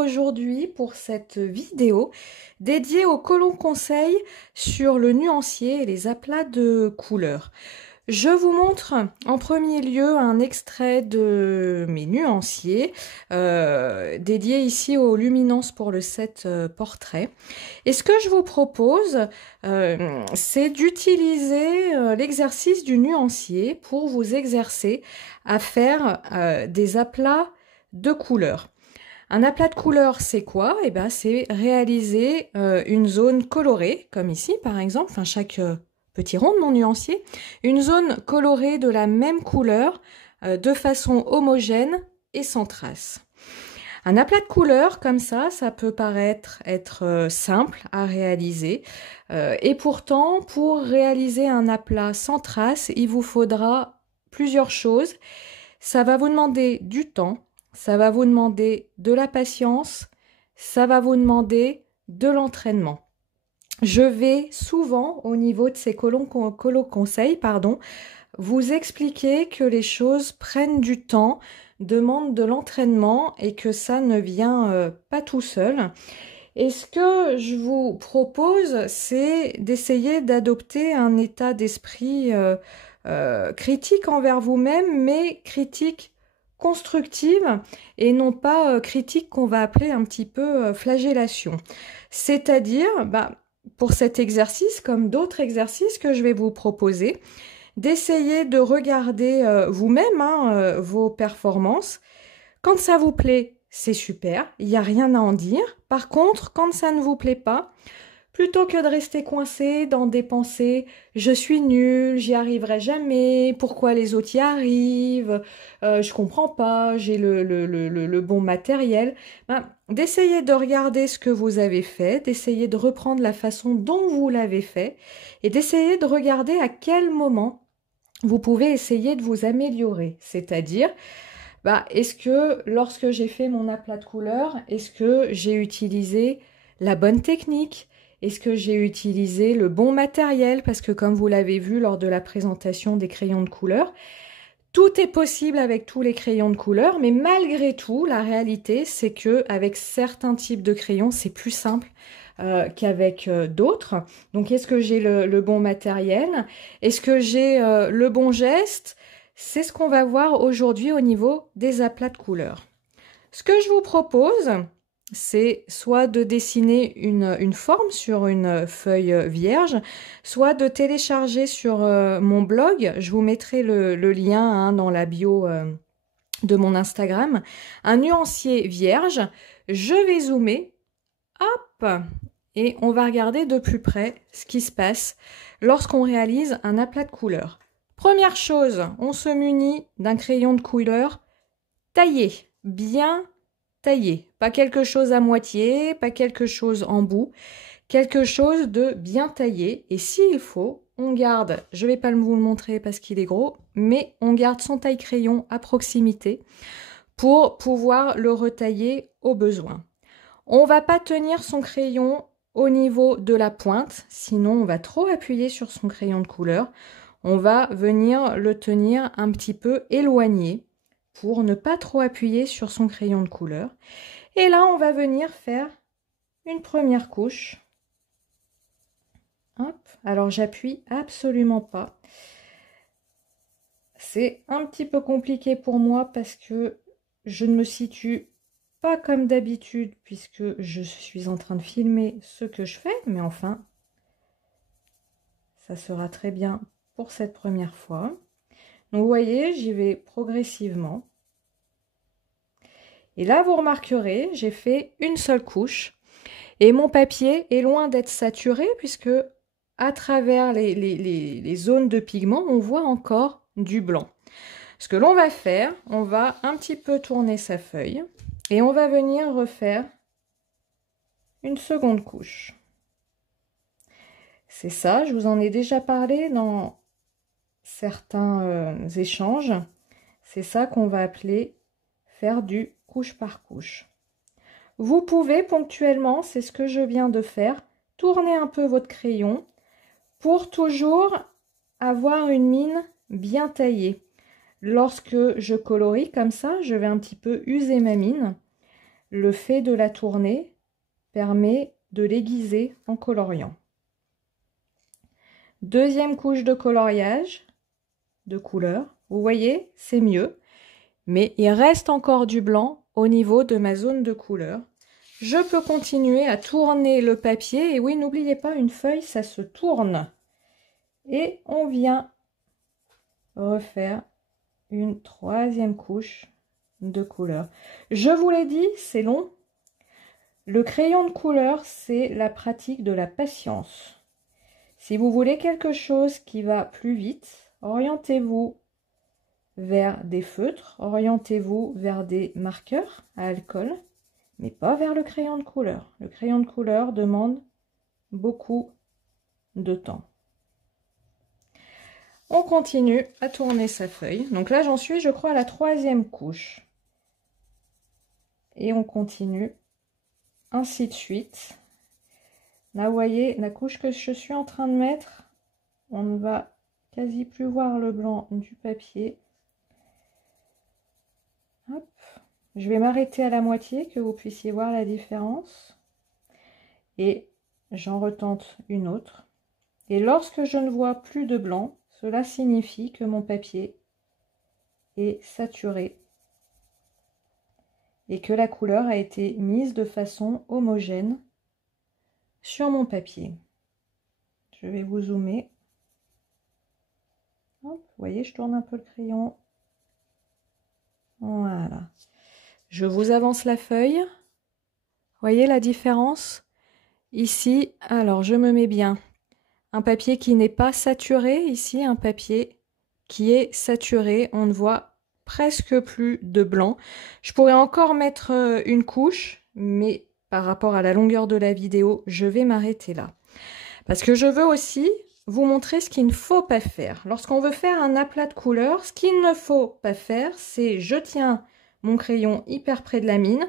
aujourd'hui pour cette vidéo dédiée aux colons conseils sur le nuancier et les aplats de couleurs. Je vous montre en premier lieu un extrait de mes nuanciers dédiés ici aux luminances pour le set portrait. Et ce que je vous propose, c'est d'utiliser l'exercice du nuancier pour vous exercer à faire des aplats de couleurs. Un aplat de couleurs, c'est quoi? Eh ben, c'est réaliser une zone colorée, comme ici par exemple, enfin chaque petit rond de mon nuancier, une zone colorée de la même couleur de façon homogène et sans trace. Un aplat de couleurs comme ça peut paraître être simple à réaliser et pourtant pour réaliser un aplat sans trace, il vous faudra plusieurs choses. Ça va vous demander du temps, ça va vous demander de la patience, ça va vous demander de l'entraînement. Je vais souvent, au niveau de ces colos conseils, vous expliquer que les choses prennent du temps, demandent de l'entraînement et que ça ne vient pas tout seul. Et ce que je vous propose, c'est d'essayer d'adopter un état d'esprit critique envers vous-même, mais critique constructive et non pas critique qu'on va appeler un petit peu flagellation. C'est-à-dire, pour cet exercice, comme d'autres exercices que je vais vous proposer, d'essayer de regarder vous-même vos performances. Quand ça vous plaît, c'est super, il n'y a rien à en dire. Par contre, quand ça ne vous plaît pas, plutôt que de rester coincé dans des pensées « je suis nul, j'y arriverai jamais, pourquoi les autres y arrivent, je comprends pas, j'ai le bon matériel », d'essayer de regarder ce que vous avez fait, d'essayer de reprendre la façon dont vous l'avez fait et d'essayer de regarder à quel moment vous pouvez essayer de vous améliorer. C'est-à-dire, est-ce que lorsque j'ai fait mon aplat de couleurs, est-ce que j'ai utilisé la bonne technique ? Est-ce que j'ai utilisé le bon matériel? Parce que comme vous l'avez vu lors de la présentation des crayons de couleur, tout est possible avec tous les crayons de couleur, mais malgré tout, la réalité, c'est que avec certains types de crayons, c'est plus simple qu'avec d'autres. Donc, est-ce que j'ai le bon matériel? Est-ce que j'ai le bon geste? C'est ce qu'on va voir aujourd'hui au niveau des aplats de couleurs. Ce que je vous propose, c'est soit de dessiner une forme sur une feuille vierge, soit de télécharger sur mon blog, je vous mettrai le lien dans la bio de mon Instagram, un nuancier vierge. Je vais zoomer, hop, et on va regarder de plus près ce qui se passe lorsqu'on réalise un aplat de couleurs. Première chose, on se munit d'un crayon de couleur taillé, bien taillé, pas quelque chose à moitié, pas quelque chose en bout, quelque chose de bien taillé. Et s'il faut, on garde, je ne vais pas vous le montrer parce qu'il est gros, mais on garde son taille-crayon à proximité pour pouvoir le retailler au besoin. On ne va pas tenir son crayon au niveau de la pointe, sinon on va trop appuyer sur son crayon de couleur. On va venir le tenir un petit peu éloigné pour ne pas trop appuyer sur son crayon de couleur. Et là, on va venir faire une première couche. Hop. Alors, j'appuie absolument pas. C'est un petit peu compliqué pour moi parce que je ne me situe pas comme d'habitude puisque je suis en train de filmer ce que je fais. Mais enfin, ça sera très bien pour cette première fois. Donc, vous voyez, j'y vais progressivement. Et là, vous remarquerez, j'ai fait une seule couche et mon papier est loin d'être saturé puisque à travers les zones de pigments, on voit encore du blanc. Ce que l'on va faire, on va un petit peu tourner sa feuille et on va venir refaire une seconde couche. C'est ça, je vous en ai déjà parlé dans certains échanges. C'est ça qu'on va appeler faire du couche par couche. Vous pouvez ponctuellement, c'est ce que je viens de faire, tourner un peu votre crayon pour toujours avoir une mine bien taillée. Lorsque je colorie comme ça, je vais un petit peu user ma mine le fait de la tourner permet de l'aiguiser en coloriant. Deuxième couche de coloriage, de couleur. Vous voyez, c'est mieux. Mais il reste encore du blanc au niveau de ma zone de couleur. Je peux continuer à tourner le papier. Et oui, n'oubliez pas, une feuille, ça se tourne. Et on vient refaire une troisième couche de couleur. Je vous l'ai dit, c'est long. Le crayon de couleur, c'est la pratique de la patience. Si vous voulez quelque chose qui va plus vite, orientez-vous vers des feutres, orientez-vous vers des marqueurs à alcool, mais pas vers le crayon de couleur. Le crayon de couleur demande beaucoup de temps. On continue à tourner sa feuille. Donc là, j'en suis, je crois, à la troisième couche. Et on continue ainsi de suite. Là, vous voyez, la couche que je suis en train de mettre, on ne va quasi plus voir le blanc du papier. Hop. Je vais m'arrêter à la moitié, que vous puissiez voir la différence. Et j'en retente une autre. Et lorsque je ne vois plus de blanc, cela signifie que mon papier est saturé et que la couleur a été mise de façon homogène sur mon papier. Je vais vous zoomer. Hop, vous voyez, je tourne un peu le crayon. Voilà. Je vous avance la feuille. Voyez la différence? Ici, alors je me mets bien. Un papier qui n'est pas saturé, ici un papier qui est saturé. On ne voit presque plus de blanc. Je pourrais encore mettre une couche, mais par rapport à la longueur de la vidéo, je vais m'arrêter là. Parce que je veux aussi vous montrer ce qu'il ne faut pas faire. Lorsqu'on veut faire un aplat de couleurs, ce qu'il ne faut pas faire, c'est je tiens mon crayon hyper près de la mine.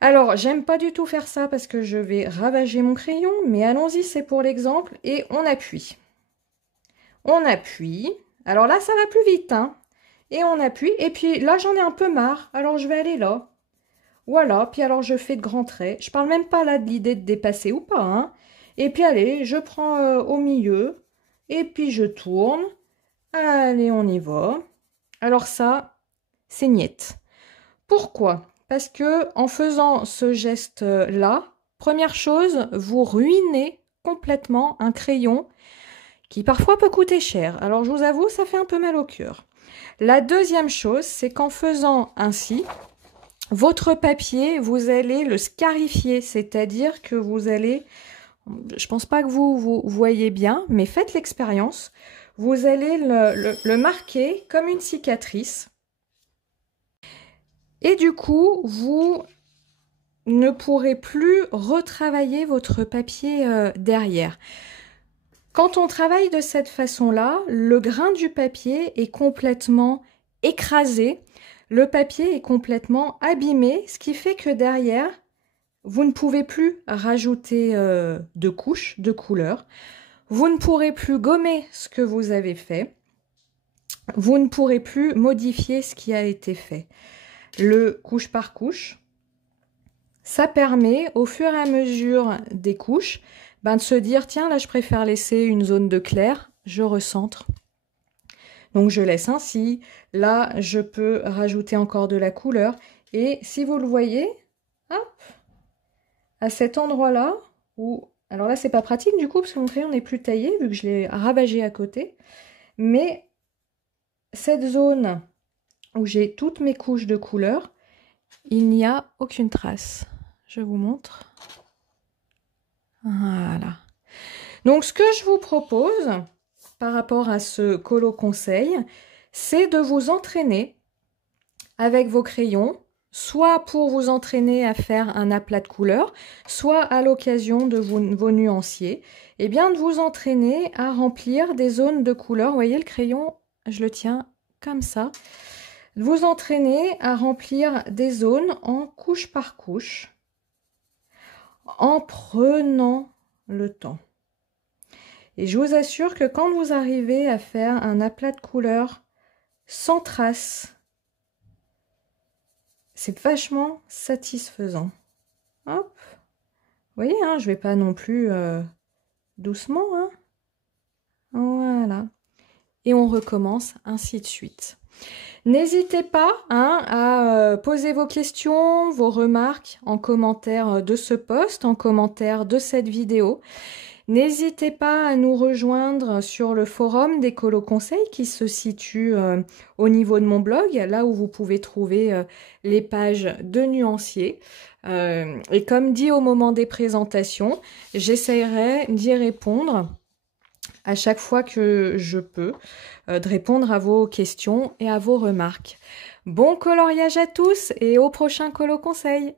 Alors, j'aime pas du tout faire ça parce que je vais ravager mon crayon, mais allons-y, c'est pour l'exemple, et on appuie. On appuie. Alors là, ça va plus vite, hein. Et on appuie, et puis là, j'en ai un peu marre, alors je vais aller là. Voilà, puis alors je fais de grands traits. Je parle même pas là de l'idée de dépasser ou pas, hein. Et puis allez, je prends au milieu, et puis je tourne. Allez, on y va. Alors ça, c'est niette. Pourquoi? Parce que en faisant ce geste-là, première chose, vous ruinez complètement un crayon qui parfois peut coûter cher. Alors je vous avoue, ça fait un peu mal au cœur. La deuxième chose, c'est qu'en faisant ainsi, votre papier, vous allez le scarifier, c'est-à-dire que vous allez, je pense pas que vous voyez bien, mais faites l'expérience, vous allez le marquer comme une cicatrice. Et du coup, vous ne pourrez plus retravailler votre papier derrière. Quand on travaille de cette façon-là, le grain du papier est complètement écrasé, le papier est complètement abîmé, ce qui fait que derrière, vous ne pouvez plus rajouter de couches, de couleurs, vous ne pourrez plus gommer ce que vous avez fait, vous ne pourrez plus modifier ce qui a été fait. Le couche par couche, ça permet au fur et à mesure des couches de se dire tiens là je préfère laisser une zone de clair, je recentre. Donc je laisse ainsi, là je peux rajouter encore de la couleur et si vous le voyez, hop, à cet endroit là où, alors là c'est pas pratique du coup parce que mon crayon n'est plus taillé vu que je l'ai ravagé à côté, mais cette zone où j'ai toutes mes couches de couleurs, il n'y a aucune trace. Je vous montre. Voilà. Donc, ce que je vous propose par rapport à ce colo conseil, c'est de vous entraîner avec vos crayons, soit pour vous entraîner à faire un aplat de couleurs, soit à l'occasion de vos nuanciers, et bien de vous entraîner à remplir des zones de couleurs. Vous voyez le crayon, je le tiens comme ça. Vous entraîner à remplir des zones en couche par couche en prenant le temps. Et je vous assure que quand vous arrivez à faire un aplat de couleurs sans trace, C'est vachement satisfaisant. Hop. Vous voyez, hein, je vais pas non plus doucement. Hein. Voilà. Et on recommence ainsi de suite. N'hésitez pas hein, à poser vos questions, vos remarques en commentaire de ce post, en commentaire de cette vidéo. N'hésitez pas à nous rejoindre sur le forum des Colo Conseils qui se situe au niveau de mon blog, là où vous pouvez trouver les pages de nuanciers. Et comme dit au moment des présentations, j'essaierai d'y répondre à chaque fois que je peux, de répondre à vos questions et à vos remarques. Bon coloriage à tous et au prochain Colo Conseil!